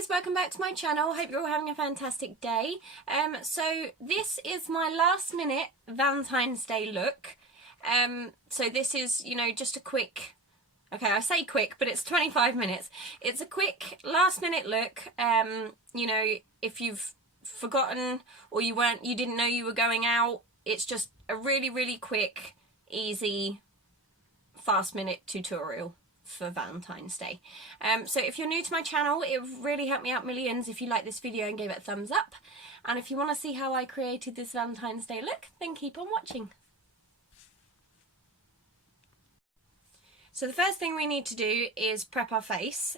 guys, welcome back to my channel. Hope you're all having a fantastic day. So this is my last minute Valentine's Day look. So this is, you know, just a quick, okay, I say quick, but it's 25 minutes. It's a quick last minute look. You know, if you've forgotten or you didn't know you were going out, it's just a really quick, easy, fast minute tutorial for Valentine's Day. So if you're new to my channel, it would really help me out millions if you like this video and gave it a thumbs up. And if you want to see how I created this Valentine's Day look, then keep on watching. So the first thing we need to do is prep our face.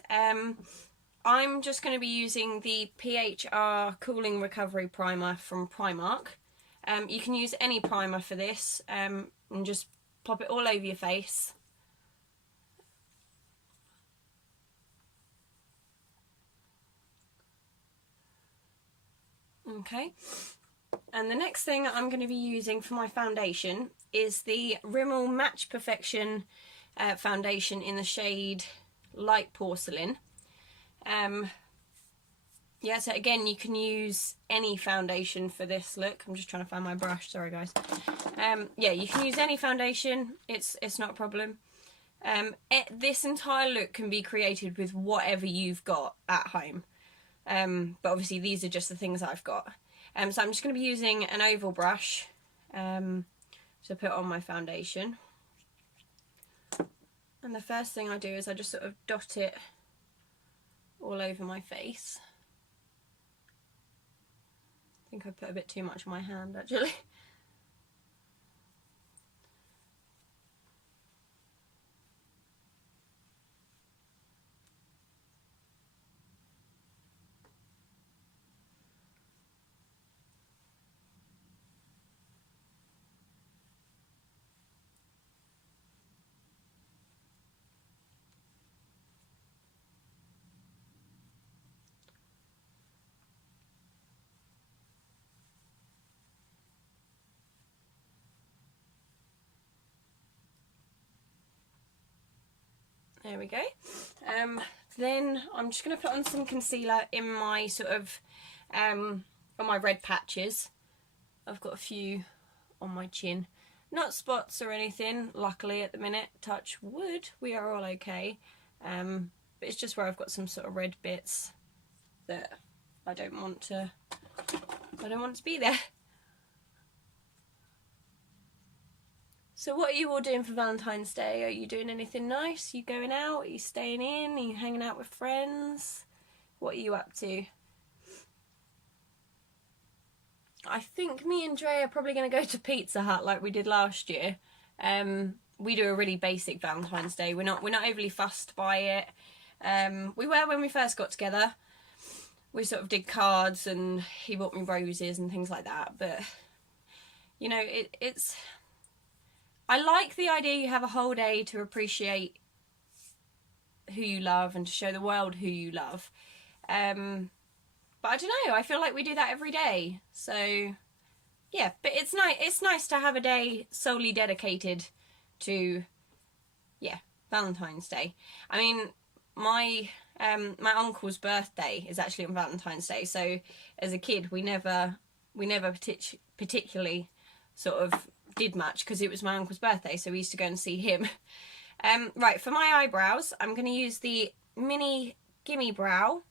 I'm just going to be using the PHR Cooling Recovery Primer from Primark. You can use any primer for this, and just pop it all over your face. Okay, and the next thing I'm going to be using for my foundation is the Rimmel Match Perfection foundation in the shade Light Porcelain. Yeah, so again, you can use any foundation for this look. I'm just trying to find my brush, sorry guys. Yeah, you can use any foundation, it's not a problem. This entire look can be created with whatever you've got at home. But obviously these are just the things I've got. So I'm just going to be using an oval brush to put on my foundation. And the first thing I do is I just sort of dot it all over my face. I think I put a bit too much on my hand actually. There we go. Then I'm just going to put on some concealer in my sort of, on my red patches. I've got a few on my chin. Not spots or anything, luckily at the minute, touch wood, we are all okay. But it's just where I've got some sort of red bits that I don't want to be there. So what are you all doing for Valentine's Day? Are you doing anything nice? Are you going out? Are you staying in? Are you hanging out with friends? What are you up to? I think me and Dre are probably going to go to Pizza Hut like we did last year. We do a really basic Valentine's Day. We're not overly fussed by it. We were when we first got together. We sort of did cards and he bought me roses and things like that. But, you know, it's... I like the idea you have a whole day to appreciate who you love and to show the world who you love. But I don't know, I feel like we do that every day. So, yeah, but it's nice to have a day solely dedicated to, yeah, Valentine's Day. I mean, my uncle's birthday is actually on Valentine's Day, so as a kid we never particularly sort of did much because it was my uncle's birthday, so we used to go and see him. Right, for my eyebrows, I'm going to use the Mini Gimme Brow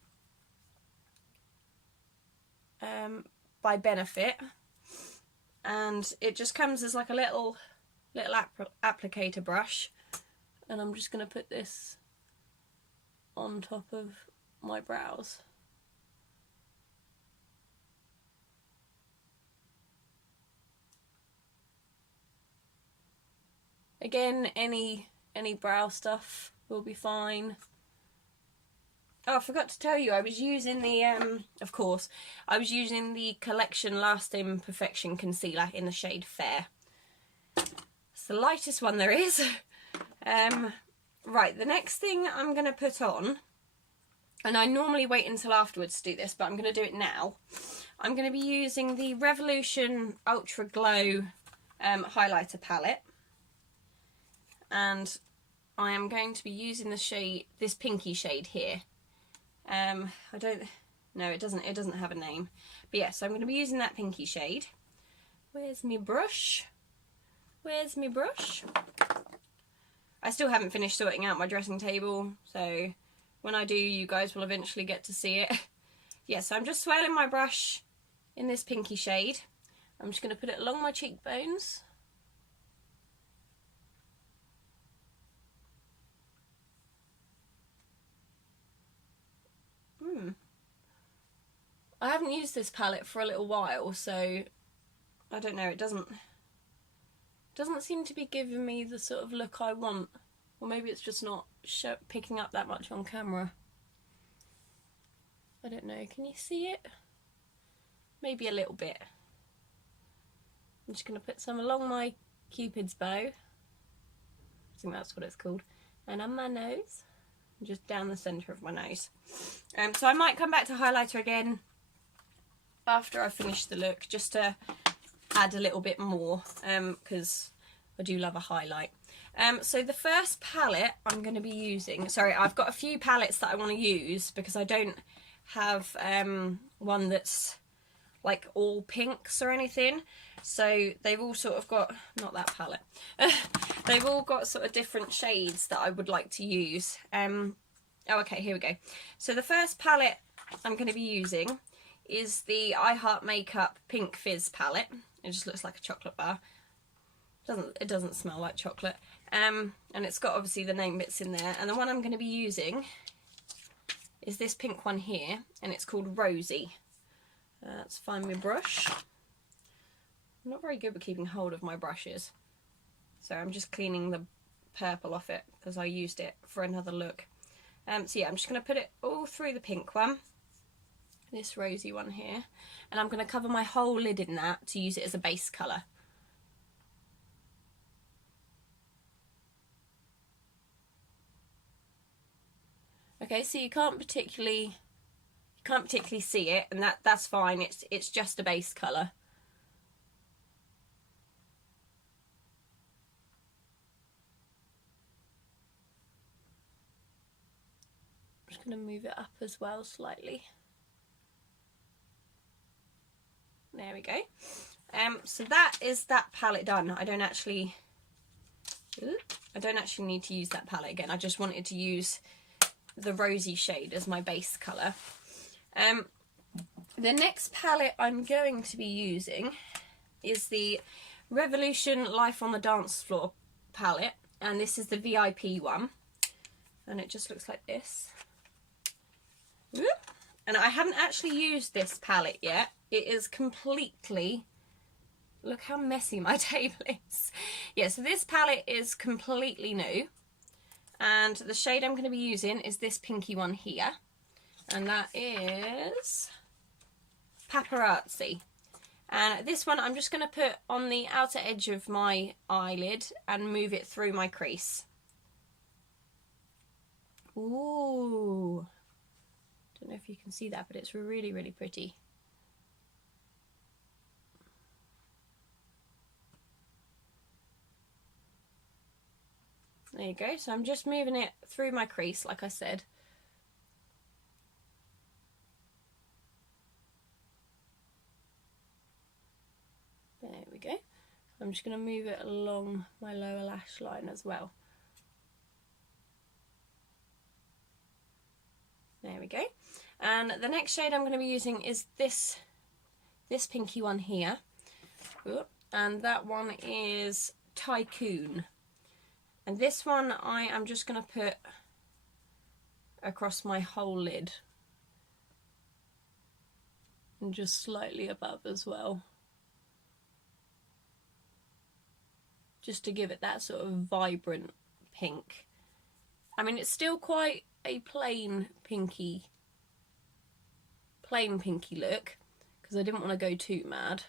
by Benefit, and it just comes as like a little applicator brush, and I'm just going to put this on top of my brows. Again, any brow stuff will be fine. Oh, I forgot to tell you, I was using the, of course, I was using the Collection Lasting Perfection Concealer in the shade Fair. It's the lightest one there is. Right, the next thing I'm going to put on, and I normally wait until afterwards to do this, but I'm going to do it now. I'm going to be using the Revolution Ultra Glow highlighter palette. And I am going to be using the shade, this pinky shade here. I don't, no, it doesn't have a name. But yeah, so I'm going to be using that pinky shade. Where's my brush? Where's my brush? I still haven't finished sorting out my dressing table, so when I do, you guys will eventually get to see it. Yeah, so I'm just swirling my brush in this pinky shade. I'm just going to put it along my cheekbones. I haven't used this palette for a little while, so I don't know, it doesn't seem to be giving me the sort of look I want. Or maybe it's just not picking up that much on camera. I don't know, can you see it? Maybe a little bit. I'm just going to put some along my Cupid's bow. I think that's what it's called. And on my nose. Just down the centre of my nose. So I might come back to highlighter again after I finish the look, just to add a little bit more, because I do love a highlight. So the first palette I'm going to be using, sorry, I've got a few palettes that I want to use because I don't have one that's like all pinks or anything. So they've all sort of got, not that palette, they've all got sort of different shades that I would like to use. Oh, okay, here we go. So the first palette I'm going to be using is the Ahhhh Makeup Pink Fizz palette. It just looks like a chocolate bar. It doesn't smell like chocolate. And it's got obviously the name bits in there. And the one I'm going to be using is this pink one here, and it's called Rosie. Let's find my brush. I'm not very good with keeping hold of my brushes, so I'm just cleaning the purple off it because I used it for another look. So yeah, I'm just going to put it all through the pink one, this rosy one here, and I'm going to cover my whole lid in that to use it as a base colour. Okay, so you can't particularly see it, and that's fine. It's just a base colour. I'm just going to move it up as well slightly. There we go. So that is that palette done. I don't actually need to use that palette again. I just wanted to use the rosy shade as my base colour. The next palette I'm going to be using is the Revolution Life on the Dance Floor palette, and this is the VIP one, and it just looks like this. And I haven't actually used this palette yet. It is completely, look how messy my table is. Yeah, so this palette is completely new, and the shade I'm going to be using is this pinky one here, and that is Paparazzi. And this one I'm just going to put on the outer edge of my eyelid and move it through my crease. Ooh, don't know if you can see that, but it's really, really pretty. There you go, so I'm just moving it through my crease, like I said. There we go. I'm just going to move it along my lower lash line as well. There we go. And the next shade I'm going to be using is this pinky one here. Ooh, and that one is Tycoon. And this one I am just going to put across my whole lid. And just slightly above as well. Just to give it that sort of vibrant pink. I mean, it's still quite a plain pinky look, because I didn't want to go too mad.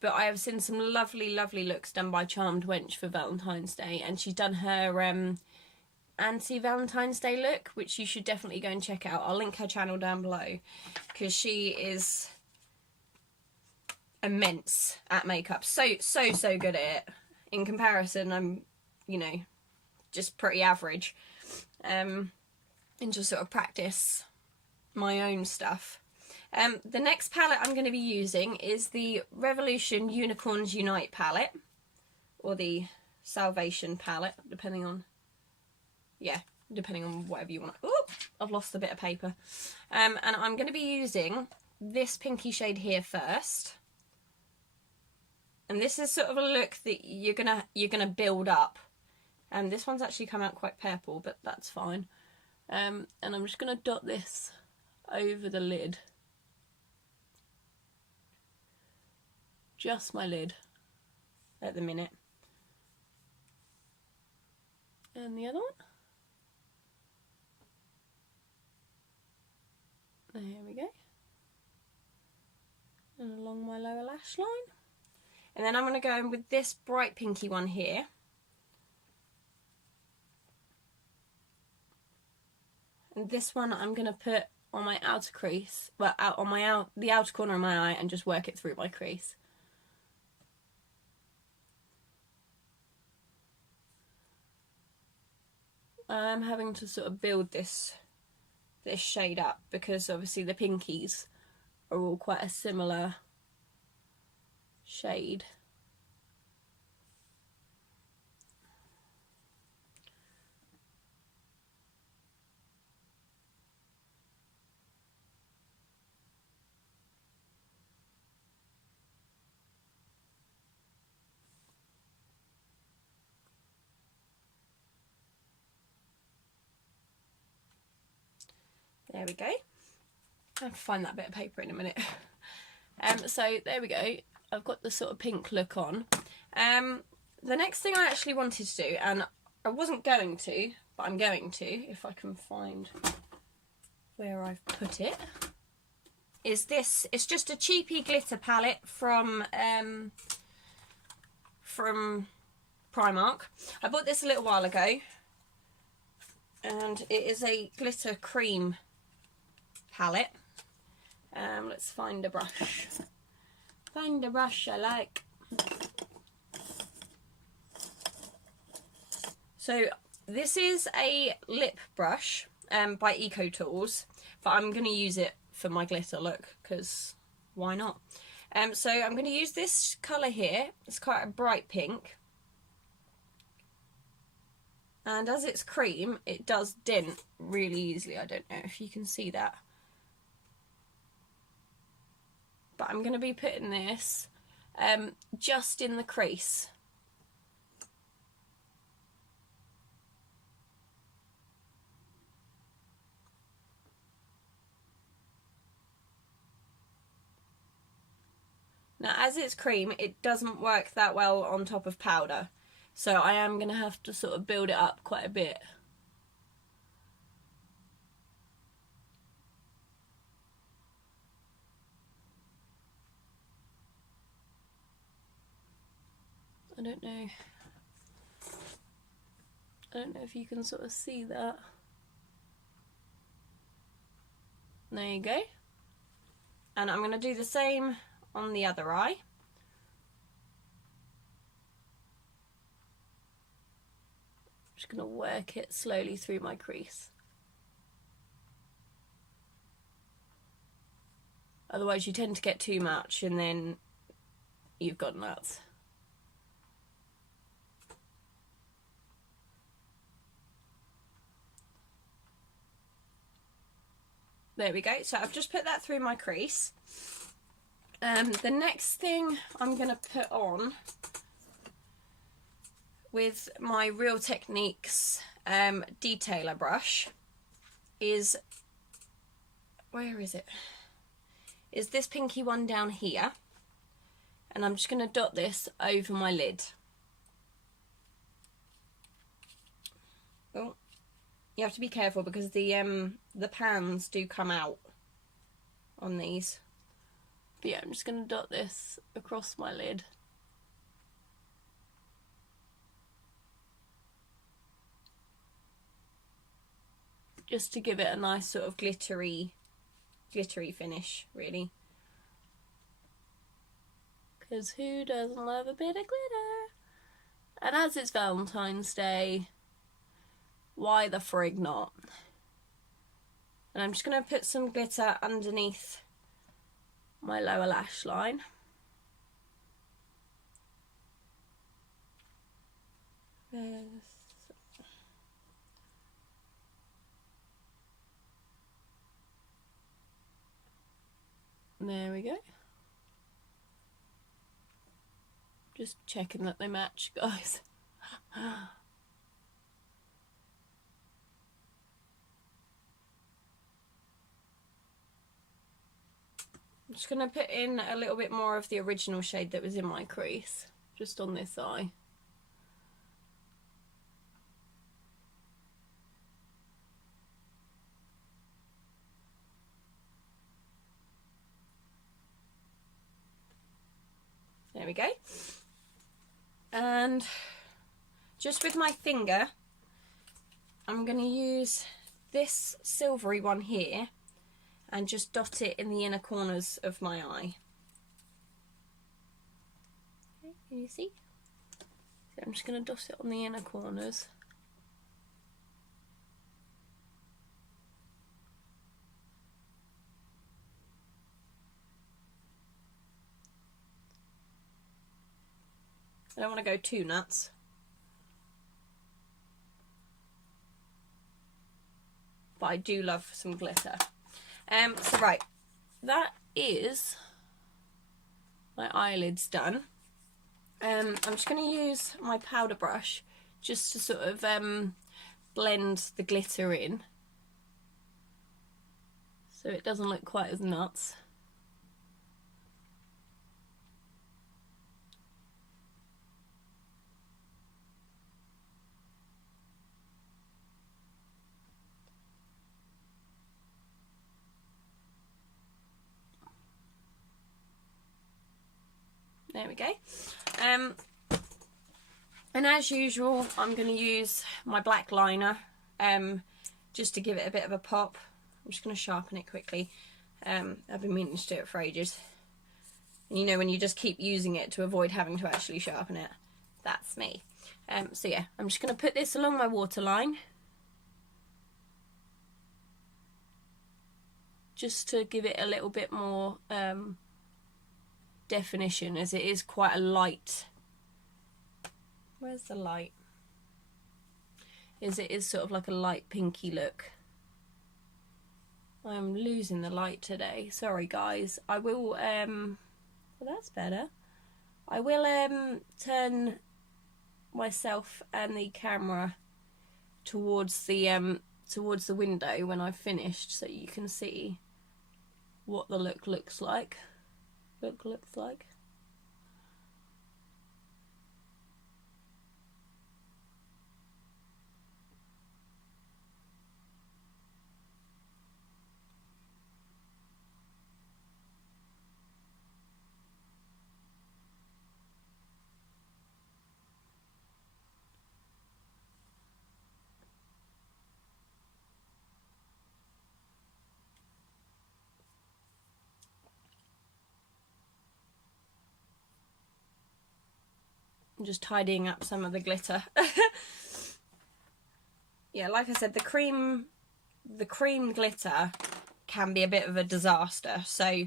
But I have seen some lovely, lovely looks done by Charmed Wench for Valentine's Day, and she's done her anti-Valentine's Day look, which you should definitely go and check out. I'll link her channel down below, because she is immense at makeup. So good at it. In comparison, I'm, you know, just pretty average. and just sort of practice my own stuff. The next palette I'm going to be using is the Revolution Unicorns Unite palette, or the Salvation palette, depending on whatever you want. Oh, I've lost a bit of paper. And I'm going to be using this pinky shade here first. And this is sort of a look that you're gonna build up. And this one's actually come out quite purple, but that's fine. And I'm just gonna dot this over the lid. Just my lid at the minute. And the other one. There we go. And along my lower lash line. And then I'm going to go in with this bright pinky one here. And this one I'm going to put on my outer crease, well, out on my the outer corner of my eye, and just work it through my crease. I'm having to sort of build this shade up because obviously the pinkies are all quite a similar shade. There we go. I have to find that bit of paper in a minute. So there we go. I've got the sort of pink look on. The next thing I actually wanted to do, and I wasn't going to, but I'm going to, if I can find where I've put it, is this. It's just a cheapy glitter palette from Primark. I bought this a little while ago, and it is a glitter cream palette. Let's find a brush. Find a brush I like. So this is a lip brush by Eco Tools, but I'm going to use it for my glitter look because why not? So I'm going to use this colour here. It's quite a bright pink. And as it's cream, it does dent really easily. I don't know if you can see that. But I'm going to be putting this just in the crease. Now, as it's cream, it doesn't work that well on top of powder. So I am going to have to sort of build it up quite a bit. I don't know if you can sort of see that. There you go. And I'm going to do the same on the other eye. Just going to work it slowly through my crease. Otherwise you tend to get too much and then you've got nuts. There we go. So I've just put that through my crease. The next thing I'm going to put on with my Real Techniques detailer brush is, where is it? Is this pinky one down here. And I'm just going to dot this over my lid. Oh, you have to be careful because the pans do come out on these. But yeah, I'm just going to dot this across my lid. Just to give it a nice sort of glittery finish, really. Because who doesn't love a bit of glitter? And as it's Valentine's Day, Why the frig not? And I'm just going to put some glitter underneath my lower lash line. There we go. Just checking that they match, guys. I'm just going to put in a little bit more of the original shade that was in my crease, just on this eye. There we go. And just with my finger, I'm going to use this silvery one here and just dot it in the inner corners of my eye. Okay, can you see? So I'm just going to dot it on the inner corners. I don't want to go too nuts. But I do love some glitter. So right, that is my eyelids done. I'm just going to use my powder brush just to sort of blend the glitter in, so it doesn't look quite as nuts. There we go. And as usual, I'm going to use my black liner just to give it a bit of a pop. I'm just going to sharpen it quickly. I've been meaning to do it for ages. And you know when you just keep using it to avoid having to actually sharpen it? That's me. So yeah, I'm just going to put this along my waterline, just to give it a little bit more definition, as it is quite a light. Where's the light? As it is sort of like a light pinky look. I'm losing the light today. Sorry guys. I will well, that's better. I will turn myself and the camera towards the window when I've finished, so you can see what the look looks like. I'm just tidying up some of the glitter. Yeah, like I said, the cream glitter can be a bit of a disaster, so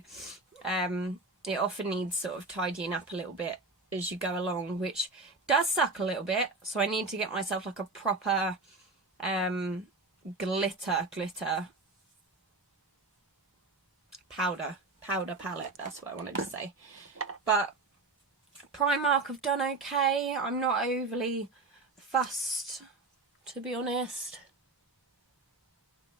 it often needs sort of tidying up a little bit as you go along, which does suck a little bit. So I need to get myself like a proper glitter powder palette. That's what I wanted to say. But Primark have done okay. I'm not overly fussed, to be honest.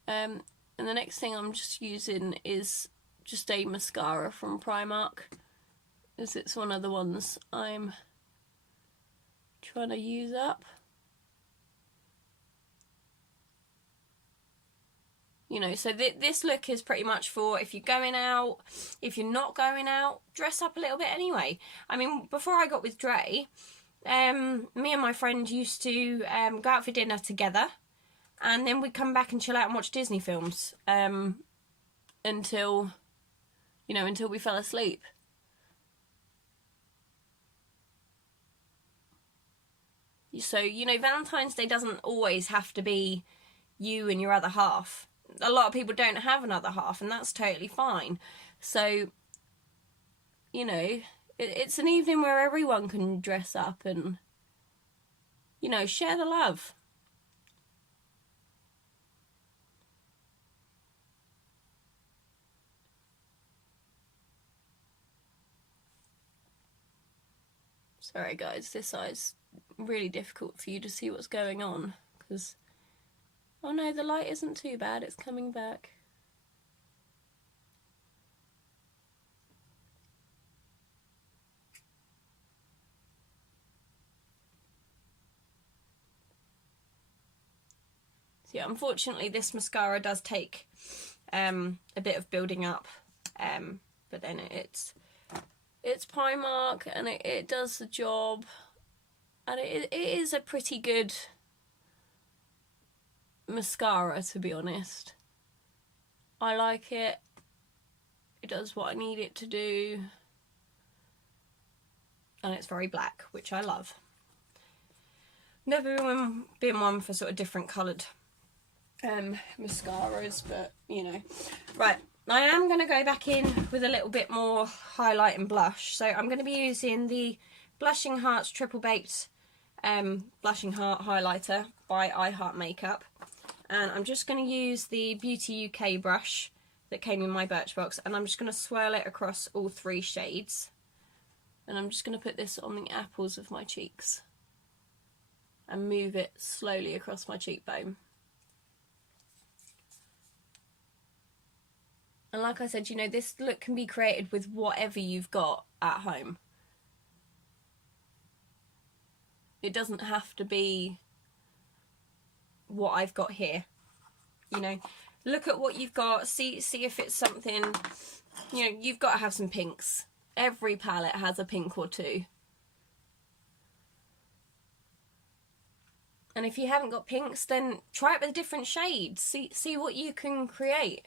And the next thing I'm just using is just a mascara from Primark, as it's one of the ones I'm trying to use up. You know, so this look is pretty much for if you're going out. If you're not going out, dress up a little bit anyway. I mean, before I got with Dre, me and my friend used to go out for dinner together, and then we'd come back and chill out and watch Disney films until we fell asleep. So, you know, Valentine's Day doesn't always have to be you and your other half. A lot of people don't have another half, and that's totally fine. So, you know, it's an evening where everyone can dress up and, you know, share the love. Sorry guys, this side's really difficult for you to see what's going on, because, oh no, the light isn't too bad, it's coming back. So yeah, unfortunately this mascara does take a bit of building up, but then it's Primark, and it does the job, and it is a pretty good mascara, to be honest. I like it. It does what I need it to do, and it's very black, which I love. Never been one for sort of different coloured mascaras, but you know. Right, I am going to go back in with a little bit more highlight and blush. So I'm going to be using the Blushing Hearts Triple Baked Blushing Heart Highlighter by Ahhhh Makeup. And I'm just going to use the Beauty UK brush that came in my Birchbox, and I'm just going to swirl it across all 3 shades. And I'm just going to put this on the apples of my cheeks and move it slowly across my cheekbone. And like I said, you know, this look can be created with whatever you've got at home. It doesn't have to be what I've got here. You know, look at what you've got, see if it's something, you know, you've got to have some pinks. Every palette has a pink or 2. And if you haven't got pinks, then try it with different shades. See what you can create.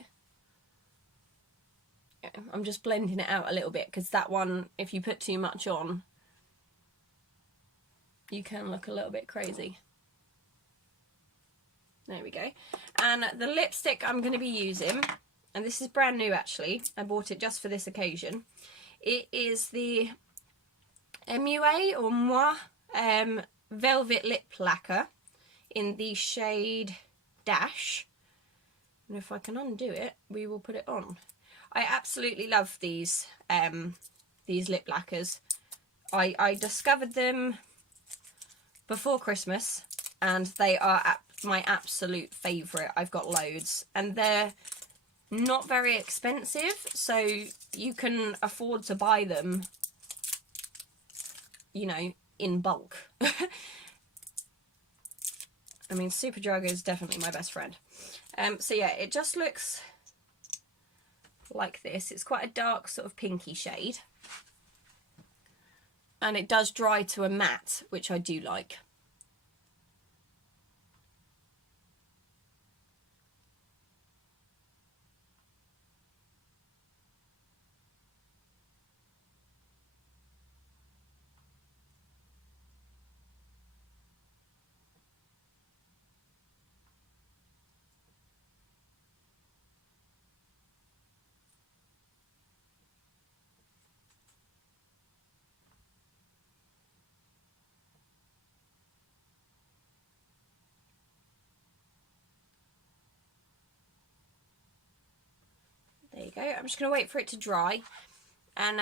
I'm just blending it out a little bit, because that one, if you put too much on, you can look a little bit crazy. There we go. And the lipstick I'm going to be using, and this is brand new actually, I bought it just for this occasion. It is the MUA or Moi Velvet Lip Lacquer in the shade Dash. And if I can undo it, we will put it on. I absolutely love these lip lacquers. I discovered them before Christmas, and they are my absolute favourite. I've got loads, and they're not very expensive, so you can afford to buy them, you know, in bulk. I mean, Superdrug is definitely my best friend. So yeah, it just looks like this. It's quite a dark sort of pinky shade, and it does dry to a matte, which I do like. There you go. I'm just going to wait for it to dry, and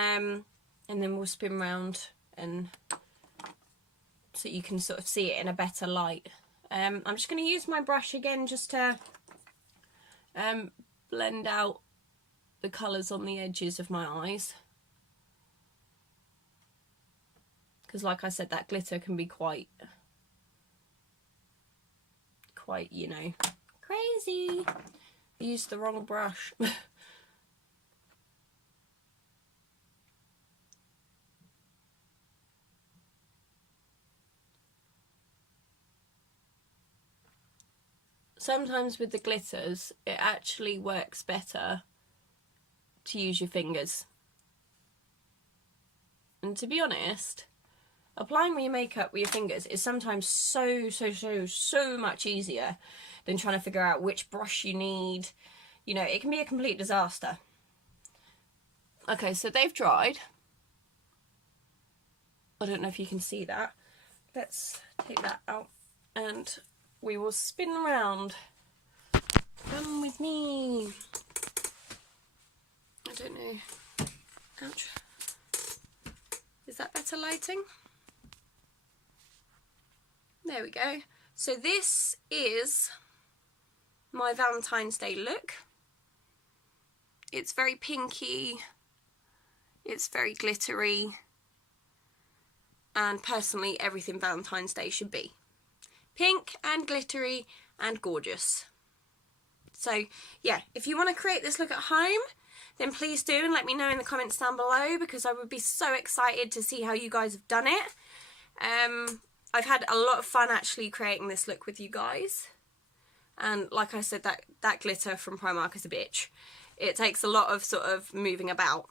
then we'll spin round, and so you can sort of see it in a better light. I'm just going to use my brush again just to blend out the colours on the edges of my eyes, because like I said, that glitter can be quite, you know, crazy. I used the wrong brush. Sometimes with the glitters, it actually works better to use your fingers. And to be honest, applying your makeup with your fingers is sometimes so much easier than trying to figure out which brush you need. You know, it can be a complete disaster. Okay, so they've dried. I don't know if you can see that. Let's take that out and we will spin around. Come with me. I don't know. Ouch. Is that better lighting? There we go. So this is my Valentine's Day look. It's very pinky. It's very glittery. And personally, everything Valentine's Day should be. Pink and glittery and gorgeous. So yeah, if you want to create this look at home, then please do, and let me know in the comments down below, because I would be so excited to see how you guys have done it. I've had a lot of fun actually creating this look with you guys. And like I said, that glitter from Primark is a bitch. It takes a lot of sort of moving about.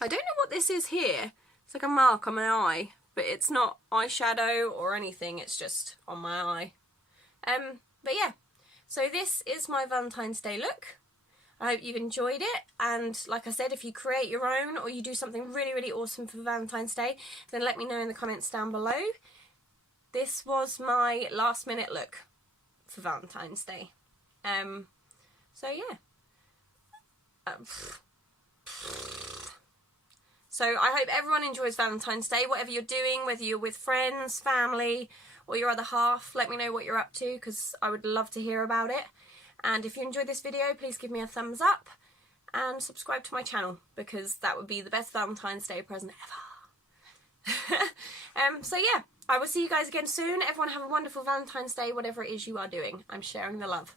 I don't know what this is here. It's like a mark on my eye, but it's not eyeshadow or anything, it's just on my eye. But yeah, so this is my Valentine's Day look. I hope you've enjoyed it, and like I said, if you create your own or you do something really awesome for Valentine's Day, then let me know in the comments down below. This was my last minute look for Valentine's Day. So yeah. So I hope everyone enjoys Valentine's Day, whatever you're doing, whether you're with friends, family, or your other half. Let me know what you're up to, because I would love to hear about it. And if you enjoyed this video, please give me a thumbs up and subscribe to my channel, because that would be the best Valentine's Day present ever. So yeah, I will see you guys again soon. Everyone have a wonderful Valentine's Day, whatever it is you are doing. I'm sharing the love.